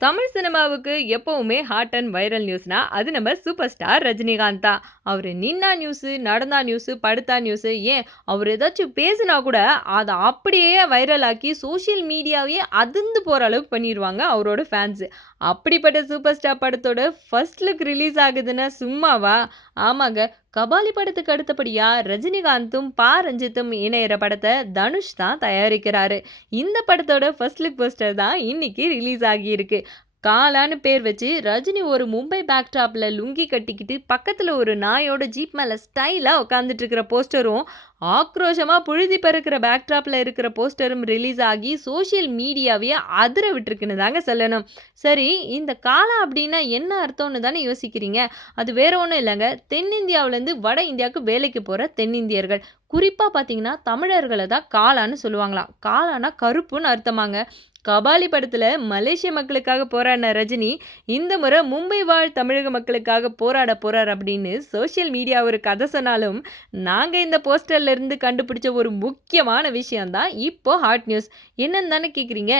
தமிழ் சினிமாவுக்கு எப்போவுமே hot and viral நியூஸ்னா அது நம்ம சூப்பர் ஸ்டார் ரஜினிகாந்த். தான் அவர் நின்னா நியூஸு நடந்தா நியூஸு படுத்தா நியூஸு ஏன் அவர் ஏதாச்சும் பேசினா கூட அதை அப்படியே வைரல் ஆக்கி சோஷியல் மீடியாவையே அதிர்ந்து போகிற அளவுக்கு பண்ணிடுவாங்க அவரோட ஃபேன்ஸு அப்படிப்பட்ட சூப்பர் ஸ்டார் படத்தோட ஃபர்ஸ்ட் லுக் ரிலீஸ் ஆகுதுன்னா சும்மாவா? ஆமாங்க கபாலி படத்துக்கு அடுத்தபடியா ரஜினிகாந்தும் பா. ரஞ்சித்தும் இணையிற படத்தை தனுஷ் தான் தயாரிக்கிறாரு. இந்த படத்தோட ஃபர்ஸ்ட் லுக் போஸ்டர் தான் இன்னைக்கு ரிலீஸ் ஆகியிருக்கு. காலான்னு பேர் வச்சு ரஜினி ஒரு மும்பை பேக்டாப்பில் லுங்கி கட்டிக்கிட்டு பக்கத்தில் ஒரு நாயோட ஜீப் மேலே ஸ்டைலாக உட்காந்துட்டு இருக்கிற போஸ்டரும் ஆக்ரோஷமாக புழுதி பறக்கிற பேக்ட்ராப்பில் இருக்கிற போஸ்டரும் ரிலீஸ் ஆகி சோஷியல் மீடியாவையே அதிர விட்டுருக்குன்னு தாங்க சொல்லணும். சரி இந்த காலம் அப்படின்னா என்ன அர்த்தம்னு தானே யோசிக்கிறீங்க? அது வேற ஒன்றும் இல்லைங்க. தென்னிந்தியாவிலேருந்து வட இந்தியாவுக்கு வேலைக்கு போகிற தென்னிந்தியர்கள். குறிப்பாக பார்த்தீங்கன்னா தமிழர்களை தான் காளான்னு சொல்லுவாங்களாம். காளானா கருப்புன்னு அர்த்தமாங்க. கபாலி படத்தில் மலேசிய மக்களுக்காக போராடின ரஜினி இந்த முறை மும்பை வாழ் தமிழக மக்களுக்காக போராட போறார் அப்படின்னு சோஷியல் மீடியா ஒரு கதை சொன்னாலும் நாங்கள் இந்த போஸ்டர்ல இருந்து கண்டுபிடிச்ச ஒரு முக்கியமான விஷயம்தான் இப்போ ஹாட் நியூஸ் என்னன்னு தானே கேட்குறீங்க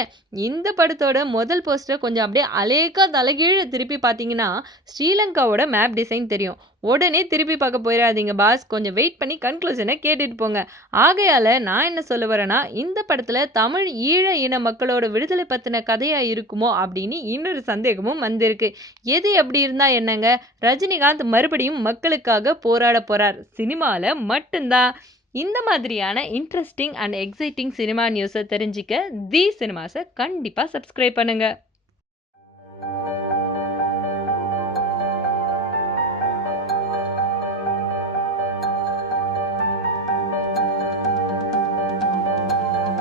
இந்த படத்தோட முதல் போஸ்டர் கொஞ்சம் அப்படியே அலேக்கா தலைகீழ திருப்பி பார்த்தீங்கன்னா ஸ்ரீலங்காவோட மேப் டிசைன் தெரியும். உடனே திருப்பி பார்க்க போயிடாதீங்க பாஸ் கொஞ்சம் வெயிட் பண்ணி கன்க்ளூஷனை கேட்டுட்டு போங்க. ஆகையால் நான் என்ன சொல்ல வரேன்னா இந்த படத்தில் தமிழ் ஈழ இன மக்களோட விடுதலை பற்றின கதையாக இருக்குமோ அப்படின்னு இன்னொரு சந்தேகமும் வந்திருக்கு. எது எப்படி இருந்தால் என்னங்க? ரஜினிகாந்த் மறுபடியும் மக்களுக்காக போராட போகிறார் சினிமாவில் மட்டும்தான். இந்த மாதிரியான இன்ட்ரெஸ்டிங் அண்ட் எக்ஸைட்டிங் சினிமா நியூஸை தெரிஞ்சுக்க தி சினிமாஸை கண்டிப்பாக சப்ஸ்கிரைப் பண்ணுங்கள்